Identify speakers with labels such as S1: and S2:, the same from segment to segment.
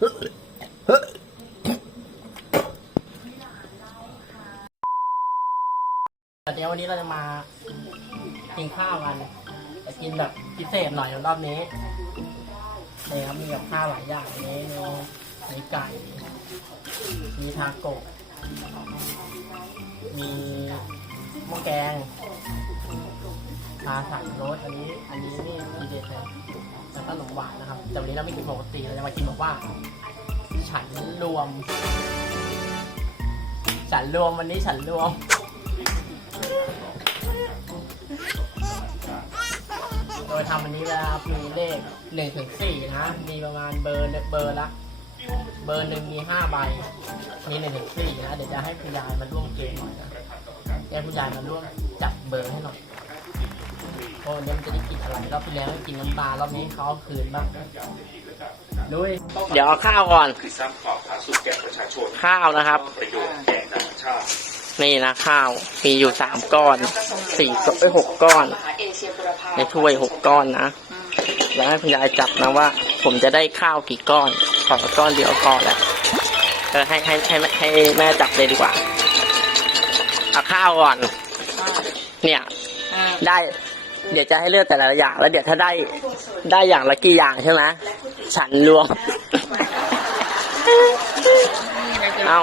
S1: เดี๋ยววันนี้เราจะมากินข้าวกันแต่กินแบบพิเศษหน่อยรอบนี้นี่ครับมีกับข้าวหลายอย่างนี้มีมีไก่ มีทาโกะมีหม้อแกงปลาสันรสอันนี้ อันนี้นี่ทีเด็ดเลย ขนมหวานนะครับ แต่วันนี้เราไม่กินปกติเราจะมากินแบบว่า ฉันรวม ฉันรวมวันนี้ฉันรวม โดยทำอันนี้แล้วครับมีเลขหนึ่งถึงสี่นะ มีประมาณเบอร์เบอร์ละ เบอร์หนึ่งมีห้าใบ มีหนึ่งถึงสี่นะ เดี๋ยวจะให้คุณยายมาร่วมเกมหน่อยนะให้คุณยายมาร่วมจับเบอร์ให้หน่อย พราะวันนี้มันจะได้กินอะไรรอบที่แล้วกินน้ำปลารอบนี้เขาเอาคืนบ้างดุยเดี๋ยวเอาข้าวก่อน
S2: คือสร้างความผาสุกแก่ประชาชน
S1: ข้าวนะครับ
S2: ประโยชน์แก่นานาชาติ
S1: นี่นะข้าว มีอยู่สามก้อนสี่เอ้ยหกก้อน ในถ้วยหกก้อนนะ แล้วให้คุณยายจับนะว่า ผมจะได้ข้าวกี่ก้อน ขอก้อนเดียวก่อนแหละเออให้ให้ให้ให้แม่จับเลยดีกว่า เอาข้าวก่อน เนี่ย ได้ เดี๋ยวจะให้เลือกแต่ละอย่าง แล้วเดี๋ยวถ้าได้ได้อย่างละกี่อย่างใช่ไหมฉันรวม เอา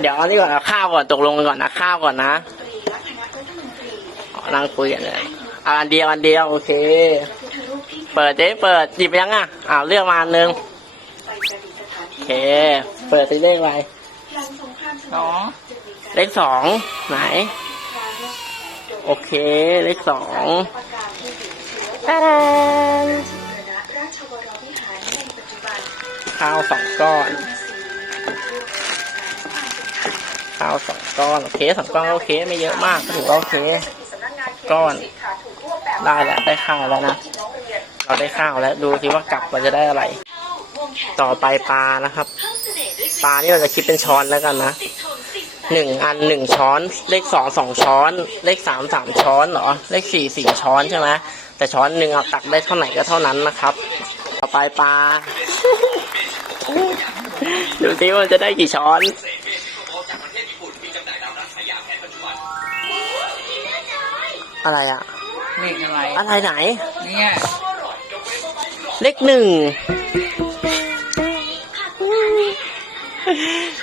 S1: เดี๋ยวเอานี่ก่อนเอาข้าวก่อนตกลงกันก่อนนะข้าวก่อนนะอ๋อนั่งคุยกันเลยเอาอันเดียวอันเดียวโอเค เปิดเจ๊เปิดหยิบยังอะอ้าวเลือกมาอันหนึ่งโอเค เปิดที่เลขอะไร
S3: สอง
S1: เลขสองไหน โอเค เลขสองตาดานข้าวสองก้อน ข้าวสองก้อน โอเคสองก้อนโอเค ไม่เยอะมากก็ถือว่าโอเค ก้อน ได้แล้วได้ข้าวแล้วนะ เราได้ข้าวแล้วดูสิว่ากลับเราจะได้อะไร ต่อไปปลานะครับ ปลานี่เราจะคิดเป็นช้อนแล้วกันนะ หนึ่งอันหนึ่งช้อน เลขสองสองช้อน เลขสามสามช้อนเหรอ เลขสี่สี่ช้อนใช่ไหมแต่ช้อนหนึ่งเอาตักได้เท่าไหร่ก็เท่านั้นนะครับ ต่อไปปลา ดูสิว่าจะได้กี่ช้อนอะไรอะ
S3: เลขอะไร
S1: อะไรไหน
S3: เนี่ย
S1: เลขหนึ่ง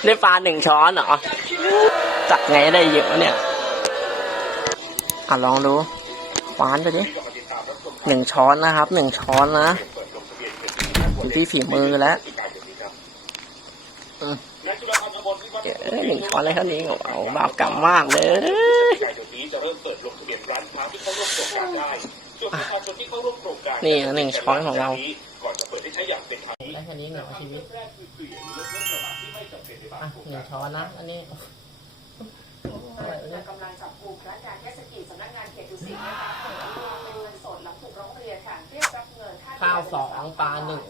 S1: ได้ปลาหนึ่งช้อนเหรอจักไงได้เยอะเนี่ย อะลองดูหวานไปดิหนึ่งช้อนนะครับหนึ่งช้อนนะอยู่ที่ฝีมือแล้วอืมเอ้ยหนึ่งช้อนอะไรเท่านี้โอ้โหบาปกรรมมากเลย
S2: เดี๋ยวนี้จะเริ่มเปิดลงทะเบียนร้ากรระชาชนที่เข้าร่วมโครงการ
S1: นี่หนึ่งช้อนของเรา
S2: ก่อนจะเปิดให้ใช้อย่างเป็นทาง
S1: ได้แค่นี้เหรอชีวิต อะหนึ่งช้อนนะอันนี้
S4: กำลังจับกลุ่มพนักงานเทศกิจสำนักงานเขตดุสิตนะคะเป็นเงินสดหลังถูกร้องเรียนค่ะเรียกรับเงิน
S1: ข้าวสองปลาหนึ่ง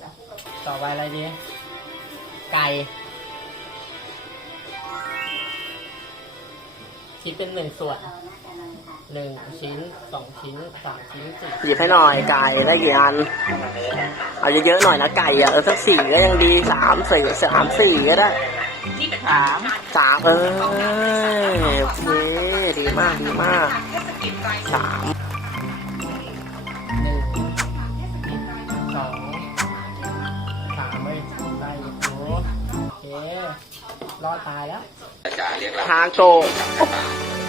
S1: ต่อไปอะไรดี ไก่คิดเป็นหนึ่งส่วนหนึ่งชิ้นสองชิ้นสามชิ้นสี่หยิบให้หน่อยไก่ได้กี่อัน เอาเยอะๆหน่อยนะไก่อะเออสักสี่ก็ยังดีสามสี่สามสี่ก็ได้
S3: สาม
S1: สามเออโอเคดีมากดีมากสามหนึ่งสองสามไม่ได้อีกโอ้โอเครอดตายแล้วทางโต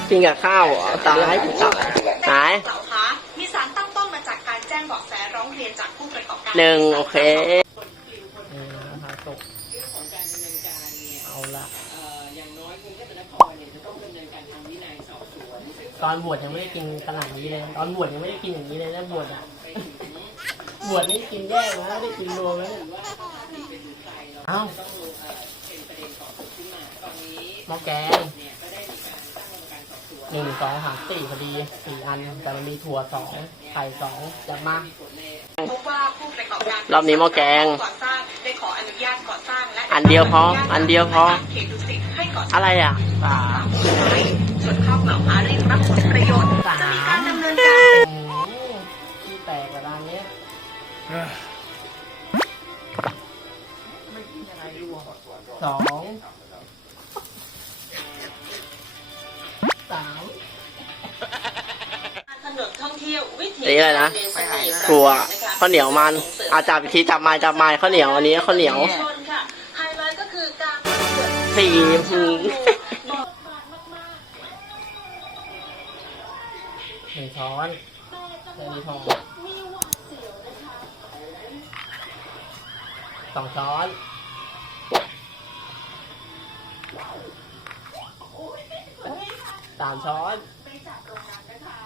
S1: กินกับข้าวเหรอตายให้กูตัดไหน
S4: กล่าวคะมีสารตั้งต้นมาจากการแจ้งเบาะแสร้องเรียนจากผู้ประกอบการ
S1: หนึ่งโอเค ตอนบวชยังไม่ได้กินขนาดนี้เลย ตอนบวชยังไม่ได้กินอย่างนี้เลยนะบวชอะ บวชนี่กินแยกนะได้กินรวมแล้วเนี่ยเอ้าหม้อแกงหนึ่งสองสามสี่พอดีสี่อัน แต่มันมีถั่วสองไข่สองจับมา
S4: พบว่าผู้ประกอบการ
S1: รอบนี้หม้อแกง
S4: ก่อสร้างได้ขออนุญาตก่อสร้างและ
S1: อันเดียวพอ อันเดียวพอ
S4: เขตดุสิตให้ก่อสร้าง
S1: อะไรอะปลา
S4: ส่วนข้อ กล่าวหาเรียกรับผลประโยชน์ จะมีการดำเนินการ
S1: โอ้โหขี้แตกกระดานเนี้ยสองสาม
S3: ถนนท่องเที่ยววิถี
S1: นี่อะไรนะถั่วข้าวเหนียวมันอาจับอีกทีจับไม้จับไม้ข้าวเหนียวอันนี้ข้าวเหนียว
S3: ชนค่ะไฮไลท์ก็คือการ
S1: สี่หื หนึ่งช้อนใส่ดีทองสองช้อนสามช้อน
S4: ไปจากโรงงานนะคะ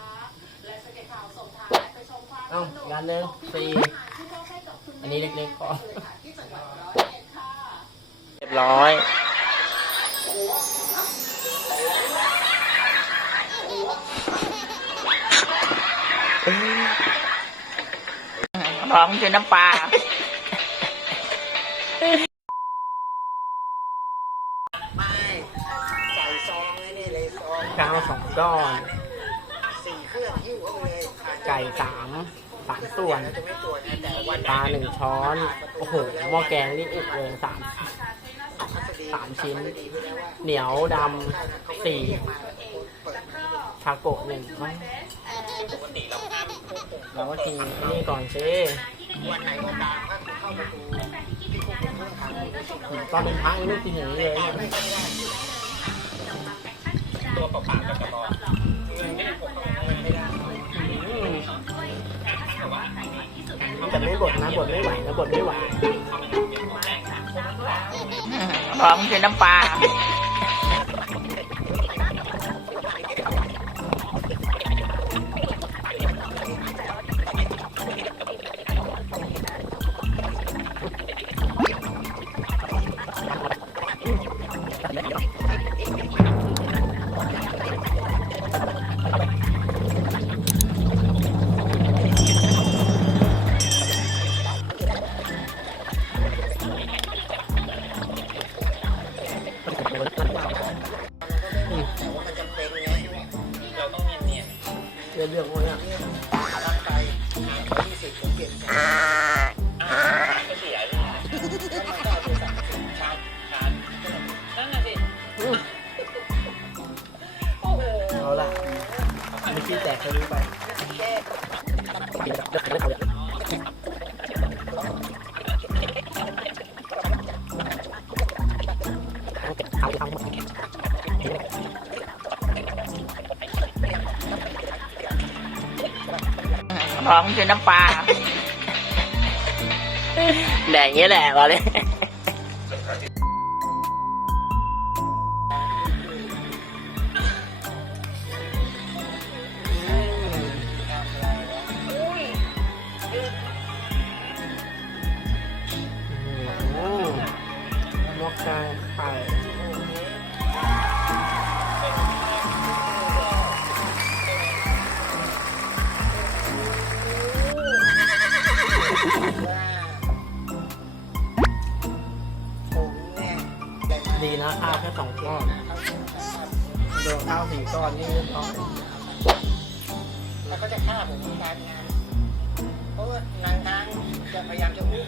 S4: และสเก็ตข่าวส่งท้ายไปชมความ
S1: เอ้าอีกอันหนึ่งสี่
S4: ที่มอบให้กับคุณ
S1: อันนี้เล็กๆพอ
S4: ที่จังหวัดร้อยเอ็ดค่ะ
S1: เรียบร้อย
S3: พร้อมคือน้ำปลา
S5: ใส่ซองไอ้นี่เลยซอง
S1: ข้าวสองก้อน
S5: สี่เครื่องยิ้วเข้าไปเลยขาด
S1: ไก่สามสามส่วน
S5: จะไม่ตรวจนะแต่วัน
S1: ปลาหนึ่งช้อน โอ้โหหม้อแกงนี่อุกเลยสาม
S5: พัสดี
S1: สามชิ้น
S5: ดีไว้แล้วว่า
S1: เหนียวดำสี่ชาโกะหนึ่ง เราก็กินนี่ก่อนซิ
S5: วันไหนก็ตามถ้าคุณเข้าประตูที่ควบคุมเครื่องขังเลยก็ส่ง
S1: ผมตอนเป็นพักไม่กินอย่างนี้เลยเนี่ย
S2: ตัวเปล่าๆกับกระบอก
S1: อืมแต่ไม่บดนะบดไม่ไหวนะบดไม่ไหว
S3: พร้อมคือน้ำปลาำ
S1: พ
S5: ร้อม
S3: คือน้ำปลา
S1: แดงอย่างนี้แหละมาเลย ดีนะข้าวแค่สองก้อนโดนข้าวสี่ก้อนนี่เรียบร้อย
S5: แล้วก็จะฆ่าผมเหมือนกันนะเพราะว่านางนางจะพยายามจะอุ้ม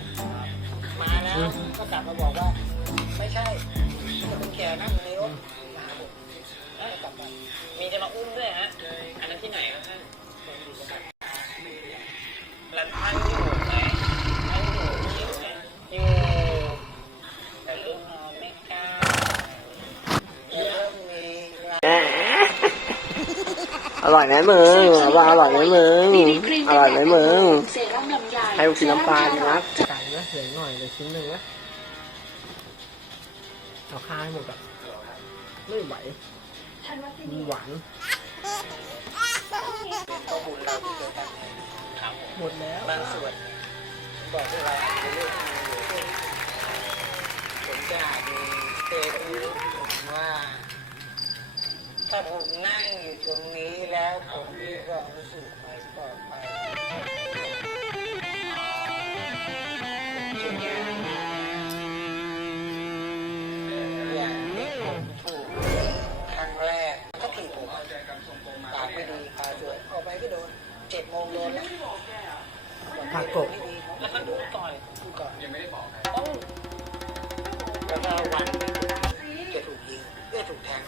S5: มาแล้วก็กลับมาบอกว่า ไม่ใช่จะเป็นแก่นั่งอยู่ในรถมาหาผมแล้วกลับไป
S2: มีจะมาอุ้มด้วยฮะอันนั้นที่ไหนครับท่าน อ
S5: ร่
S1: อยไหมมึงว่าอร่อยไหมมึง อร่อยไหมมึง
S4: เซรั่มลำไย
S1: ให้ลูกชิ้นน้ำปลาดีนะไก่นะเหลือหน่อยเหลยชิ้นหนึ่งนะเอาข้าวให้หมดก่อนไม่ไหวมันหวาน
S5: ข้อมูลเราที่เกิดกัน
S1: หมดแล้ว
S5: บางส่วนบอกให้เราอ่านในเรื่องที่มีอยู่ผมจะอ่านในเฟซบุ๊กว่าถ้าผมนั่งอยู่ตรง โมงโดนแล้ว
S1: ผักกบ
S5: ไม่ดีแล้วก็โดนต่อยก่อนยังไม่ได้บอกแล้วก็วันที่จะถูกยิงเอ้ยถูกแทง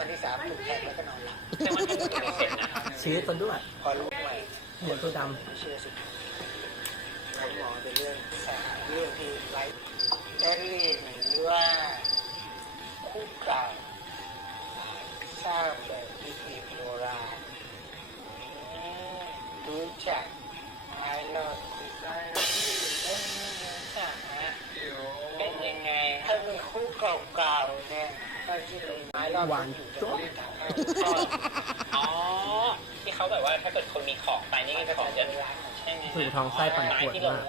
S5: วันที่สามถูกแทงแล้วก็นอนหลับ
S2: แต่มันไม่ได้เป็นนะ
S1: ชีวิตคนด้วย
S5: พอรู้ใหม่
S1: หัวตัวด
S5: ไม่เชื่อสิเรามองเป็นเรื่องแสบเรื่องที่ไร้และเรียกหรือว่าคู่เก่าทราบแบบวิธีโบราณอืมรู้จักไม้รอดคุกได้เอ้ยไม่รู้จักนะ
S2: เป็นยังไง
S5: ถ้าเป็นคู่เก่าๆเนี่ย ก็ที่เป็นไม้รอดคุกอยู่ตรงนี้ทางเข้า
S2: อ๋อ ที่เขาแบบว่าถ้าเกิดคนมีของไปนี่ก็จะของจะใช่ไหม
S1: สื่อทองไส้ปั่นปวดมาก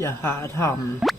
S1: อย่าหาทำ